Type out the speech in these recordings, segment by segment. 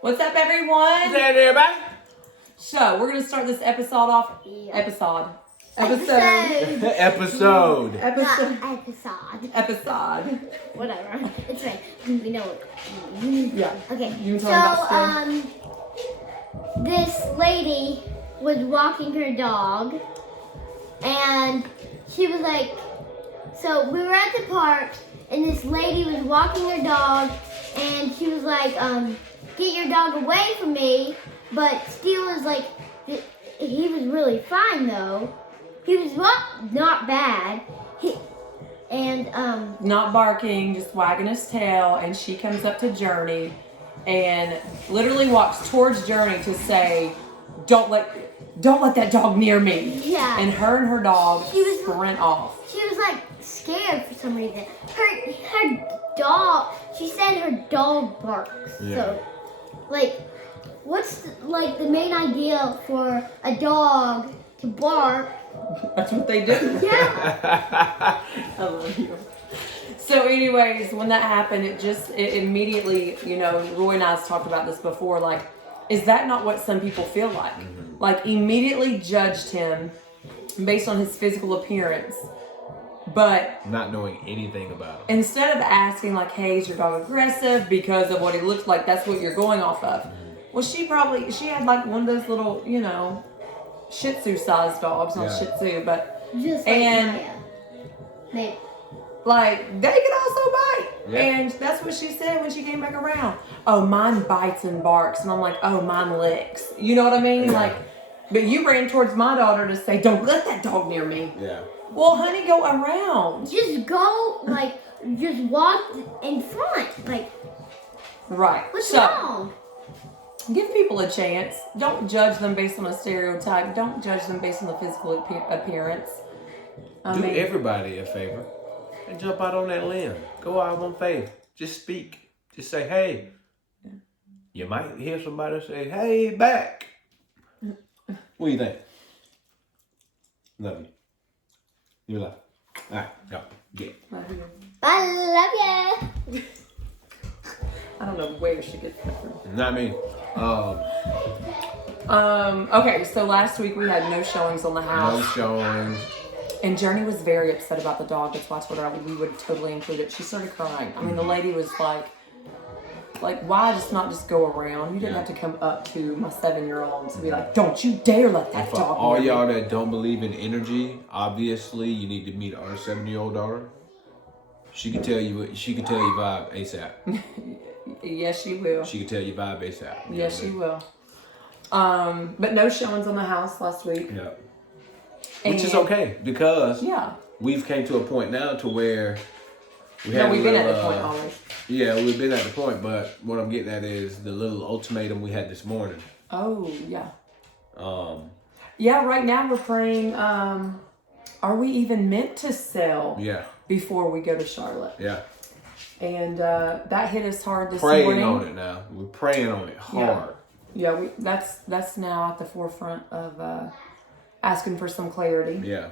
What's up, everyone? What's that, everybody? So, we're going to start this episode off. Episode. Whatever. It's fine. We know it. Yeah. Okay. You can tell about this lady was walking her dog, and she was like, so we were at the park, and this lady was walking her dog, and she was like, get your dog away from me. But Steele was like, he was really fine though. He was not bad. Not barking, just wagging his tail, and she comes up to Journey and literally walks towards Journey to say, don't let that dog near me. Yeah. And her dog sprint off. She was like scared for some reason. Her dog, she said her dog barks. Yeah. So, like, what's the main idea for a dog to bark? That's what they do. Yeah. I love you. So anyways, when that happened, it immediately, Roy and I have talked about this before, like, is that not what some people feel like? Mm-hmm. Like, immediately judged him based on his physical appearance, but not knowing anything about him. Instead of asking, like, hey, is your dog aggressive because of what he looks like, that's what you're going off of. Mm-hmm. Well, she had, like, one of those little, Shih Tzu sized dogs, not Shih Tzu, but just like Maya. Like, they can also bite. Yeah. And that's what she said when she came back around. Oh, mine bites and barks. And I'm like, oh, mine licks. You know what I mean? Yeah. Like, but you ran towards my daughter to say, don't let that dog near me. Yeah. Well, honey, go around. Just go, just walk in front. Like, right. What's wrong? Give people a chance. Don't judge them based on a stereotype. Don't judge them based on the physical appearance. Do everybody a favor and jump out on that limb. Go out on faith. Just speak. Just say, hey. You might hear somebody say, hey, back. What do you think? Love you. You love. All right, go. Get. I love you. I don't know where she gets that from. Not me. Okay, so last week we had no showings on the house. No showings. And Journey was very upset about the dog. That's why I told her we would totally include it. She started crying. I mean, the lady was like, why not just go around? You didn't have to come up to my 7-year-old to be like, don't you dare let that For dog all near y'all me. that don't believe in energy, obviously you need to meet our 7-year-old daughter. She can tell you vibe ASAP. Yes, she will. She can tell you vibe ASAP. Yes, she will. But no showings on the house last week. Yeah. Which is okay because we've came to a point now to where we've been at the point always. Yeah, we've been at the point, but what I'm getting at is the little ultimatum we had this morning. Oh, yeah. Yeah, right now we're praying, are we even meant to sell before we go to Charlotte? Yeah. And that hit us hard this morning. Praying on it now. We're praying on it hard. Yeah, that's now at the forefront of asking for some clarity. Yeah.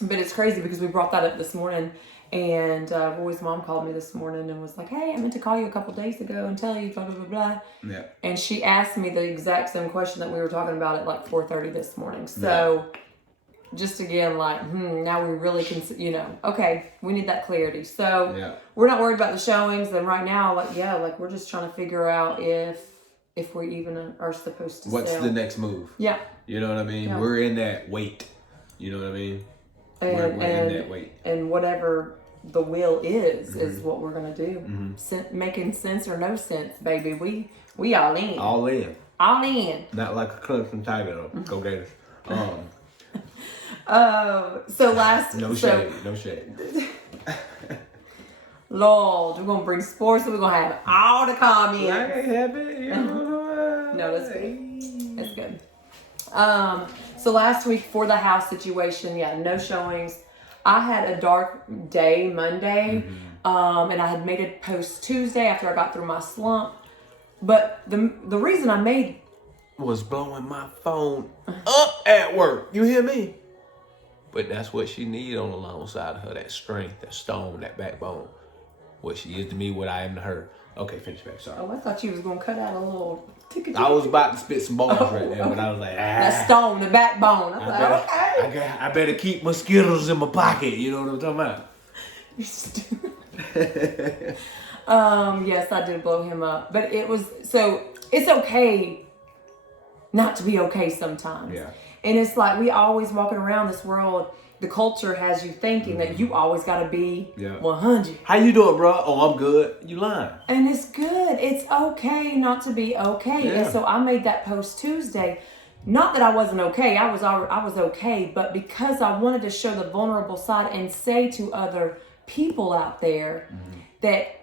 But it's crazy because we brought that up this morning, and Roy's mom called me this morning and was like, hey, I meant to call you a couple days ago and tell you blah, blah, blah, blah. Yeah. And she asked me the exact same question that we were talking about at like 4:30 this morning. So just again, now we really can, okay, we need that clarity. So we're not worried about the showings. And right now, we're just trying to figure out if we even are supposed to What's sell. the next move? Yeah. You know what I mean? Yeah. We're in that wait. You know what I mean? We're in that wait. And whatever the will is what we're going to do. Mm-hmm. Making sense or no sense, baby. We all in. All in. All in. Not like a Clemson Tiger, though. Go Gators. So last... No shade. No shade. Lord, we're going to bring sports and we're going to have all the comments. I can't have it. No, that's good. That's good. So last week for the house situation, no showings. I had a dark day Monday, and I had made a post Tuesday after I got through my slump. But the reason I made was blowing my phone up at work. You hear me? But that's what she needed on the long side of her, that strength, that stone, that backbone. What she is to me, what I am to her. Okay, finish back. Sorry. Oh, I thought you was gonna cut out a little ticket. I was about to spit some bars right there, but I was like, That stone, the backbone. I was like, okay. I better keep my Skittles in my pocket. You know what I'm talking about? You're stupid. Yes, I did blow him up, but it's okay not to be okay sometimes. Yeah. And it's like we always walking around this world. The culture has you thinking that you always got to be 100. How you doing, bro? Oh, I'm good. You lying. And it's good. It's okay not to be okay. Yeah. And so I made that post Tuesday. Not that I wasn't okay. I was okay, but because I wanted to show the vulnerable side and say to other people out there that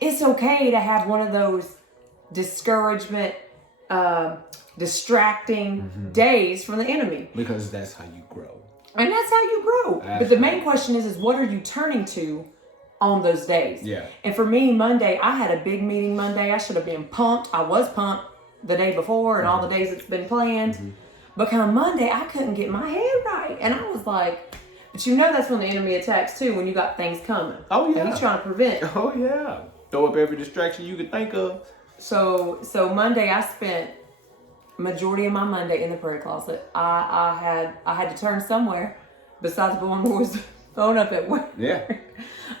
it's okay to have one of those discouragement, distracting days from the enemy. Because that's how you grow. And that's how you grow. But the main question is what are you turning to on those days? Yeah. And for me, Monday, I had a big meeting Monday. I should have been pumped. I was pumped the day before and all the days it's been planned. But come Monday, I couldn't get my head right. And I was like, but you know that's when the enemy attacks too, when you got things coming. Oh, yeah. And he's trying to prevent. Oh, yeah. Throw up every distraction you could think of. So Monday, I spent majority of my Monday in the prayer closet. I had to turn somewhere besides blowing Roy's phone up at work. Yeah.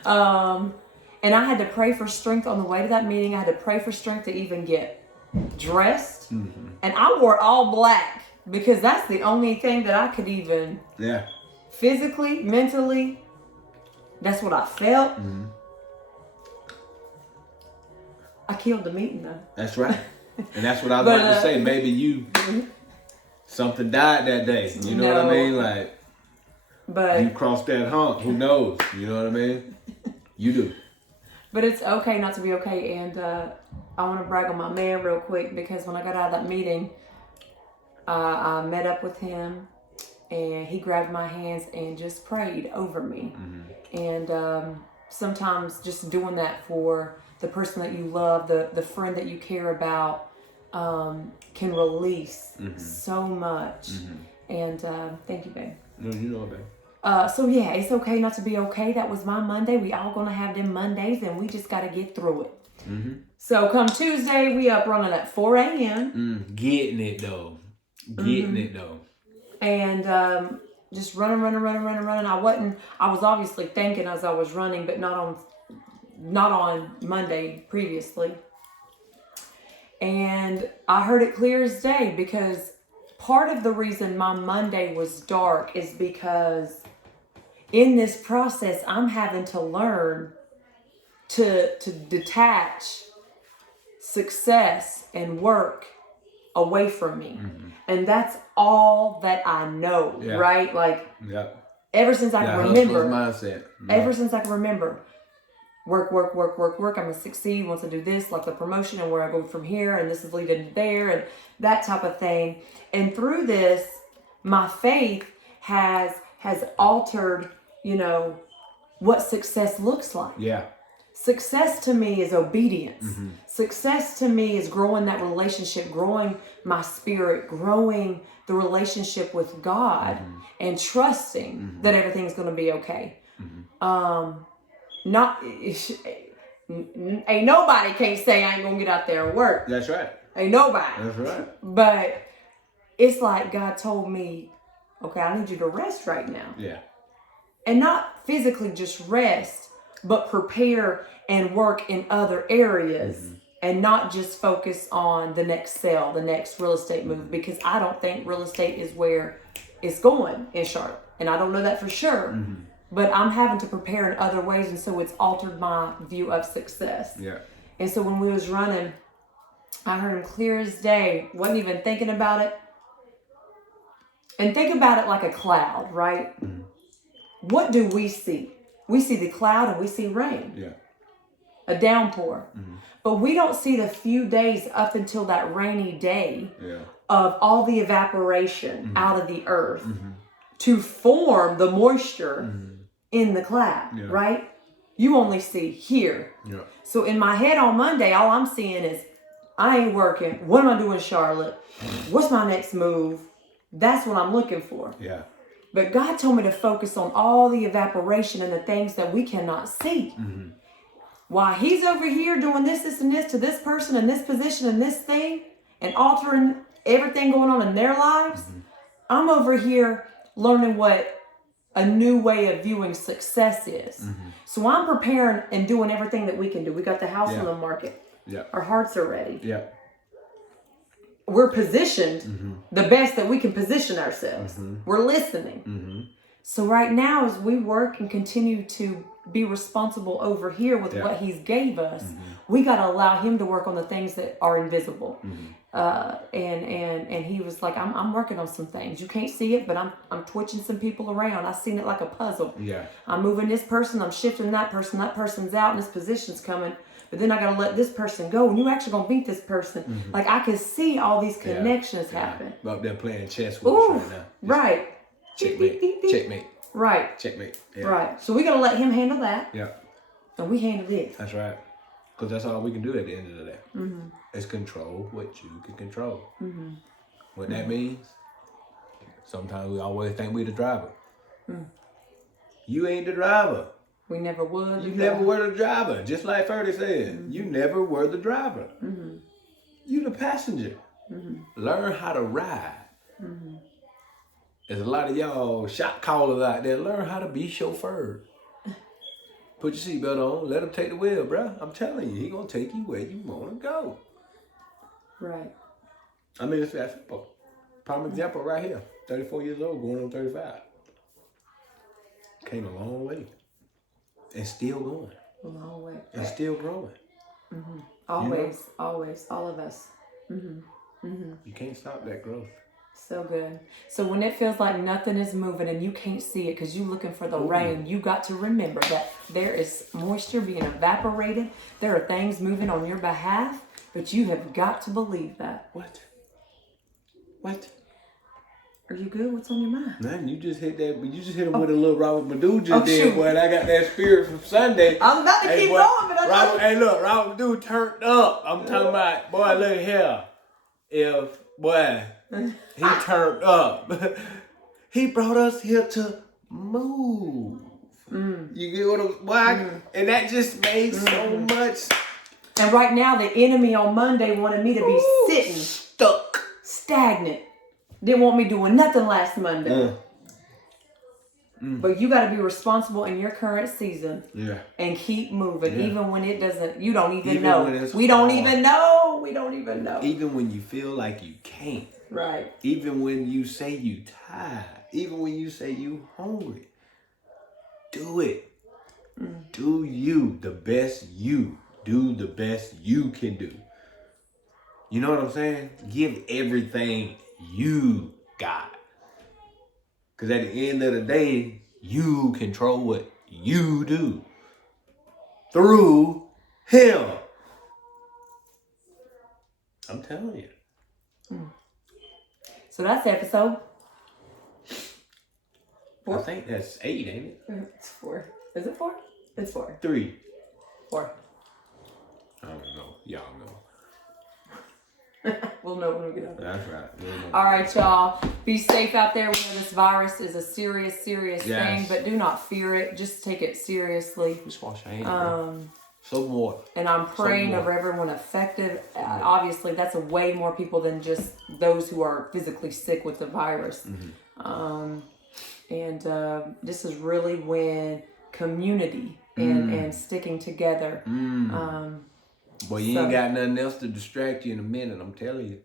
And I had to pray for strength on the way to that meeting. I had to pray for strength to even get dressed. And I wore all black because that's the only thing that I could even physically, mentally, that's what I felt. I killed the meeting though. That's right. And that's what I was about to say. Maybe something died that day. You know what I mean? Like, but you crossed that hump. Who knows? You know what I mean? You do. But it's okay not to be okay. And I want to brag on my man real quick because when I got out of that meeting, I met up with him and he grabbed my hands and just prayed over me. And sometimes just doing that for the person that you love, the friend that you care about, can release so much. And thank you, babe. No, you know it, babe. So yeah, it's okay not to be okay. That was my Monday. We all gonna have them Mondays, and we just gotta get through it. So come Tuesday, we up running at 4 a.m. Getting it though. Getting it though. And just running. I was obviously thinking as I was running, but not on Monday previously. And I heard it clear as day because part of the reason my Monday was dark is because in this process, I'm having to learn to detach success and work away from me. And that's all that I know, right? Like, ever since I can remember, mindset. ever since I can remember, work. I'm going to succeed once I do this, like the promotion and where I go from here, and this is leading to there, and that type of thing. And through this, my faith has altered, what success looks like. Yeah. Success to me is obedience. Success to me is growing that relationship, growing my spirit, growing the relationship with God, and trusting that everything's going to be okay. Ain't nobody can't say I ain't gonna get out there and work. That's right. Ain't nobody. That's right. But it's like God told me, okay, I need you to rest right now. Yeah. And not physically just rest, but prepare and work in other areas and not just focus on the next sale, the next real estate move, because I don't think real estate is where it's going in Charlotte. And I don't know that for sure. But I'm having to prepare in other ways, and so it's altered my view of success. Yeah. And so when we was running, I heard him clear as day. Wasn't even thinking about it. And think about it like a cloud, right? What do we see? We see the cloud and we see rain. Yeah. A downpour. But we don't see the few days up until that rainy day of all the evaporation out of the earth to form the moisture in the cloud, right? You only see here. Yeah. So in my head on Monday, all I'm seeing is, I ain't working. What am I doing, Charlotte? What's my next move? That's what I'm looking for. Yeah. But God told me to focus on all the evaporation and the things that we cannot see. While he's over here doing this, and this to this person and this position and this thing and altering everything going on in their lives, I'm over here learning what a new way of viewing success is. So I'm preparing and doing everything that we can do. We got the house on the market. Yeah. Our hearts are ready. Yeah. We're positioned the best that we can position ourselves. We're listening. So right now, as we work and continue to be responsible over here with what he's gave us, we got to allow him to work on the things that are invisible. And he was like, I'm working on some things. You can't see it, but I'm twitching some people around. I've seen it like a puzzle. Yeah. I'm moving this person, I'm shifting that person's out and this position's coming. But then I got to let this person go, and you're actually going to beat this person. Like, I can see all these connections happen. I'm up there playing chess with us right now. Right. Checkmate. Checkmate. Right. Checkmate. Yeah. Right. So we got to let him handle that. Yeah. And we handle it. That's right. Because that's all we can do at the end of the day. Is control what you can control. What that means, sometimes we always think we the driver. You ain't the driver. We never would. You never were the driver. Just like Ferdy said, you never were the driver. You the passenger. Learn how to ride. There's a lot of y'all shot callers out there. Learn how to be chauffeured. Put your seatbelt on. Let him take the wheel, bro. I'm telling you, he gonna take you where you want to go. Right. I mean, it's that simple. Prime example right here. 34 years old, going on 35. Came a long way. And still going. A long way. And still growing. Always, always, all of us. You can't stop that growth. So good. So when it feels like nothing is moving and you can't see it because you're looking for the rain, you got to remember that there is moisture being evaporated. There are things moving on your behalf, but you have got to believe that. What? Are you good? What's on your mind? Man, you just hit that. You just hit him with a little Robert Madu just did, boy. And I got that spirit from Sunday. I'm about to keep going, but Robert Madu turned up. I'm talking about, boy, look here. He turned up. He brought us here to move. You get what I'm and that just made so much. And right now, the enemy on Monday wanted me to be sitting stuck, stagnant. Didn't want me doing nothing last Monday. But you got to be responsible in your current season. Yeah. And keep moving, even when it doesn't. You don't even Even know. when it's We don't hard. even know. We don't even know. Even when you feel like you can't. Right. Even when you say you tired. Even when you say you hungry. Do it. Do you the best you. Do the best you can do. You know what I'm saying? Give everything you got. Because at the end of the day, you control what you do. Through him. I'm telling you. So that's episode 4. I think that's 8, ain't it? It's 4. Is it 4? It's 4. 3. 4. I don't know. Y'all know. We'll know when we get up. That's right. All right, y'all. Be safe out there. We know this virus is a serious Yes. thing, but do not fear it. Just take it seriously. Just wash your hands. Bro. Some water. And I'm praying more. over everyone affected. Obviously, that's way more people than just those who are physically sick with the virus. This is really when community and sticking together. Boy, you ain't got nothing else to distract you in a minute, I'm telling you.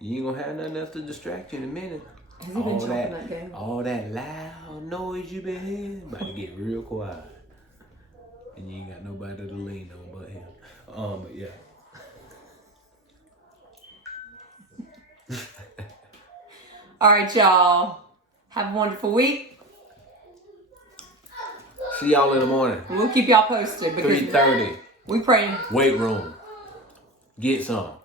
You ain't gonna have nothing else to distract you in a minute. Has he been chopping that game? All that loud noise you been hearing, about to get real quiet. And you ain't got nobody to lean on but him. But yeah. All right, y'all. Have a wonderful week. See y'all in the morning. We'll keep y'all posted because 3:30. we praying. Weight room. Get some.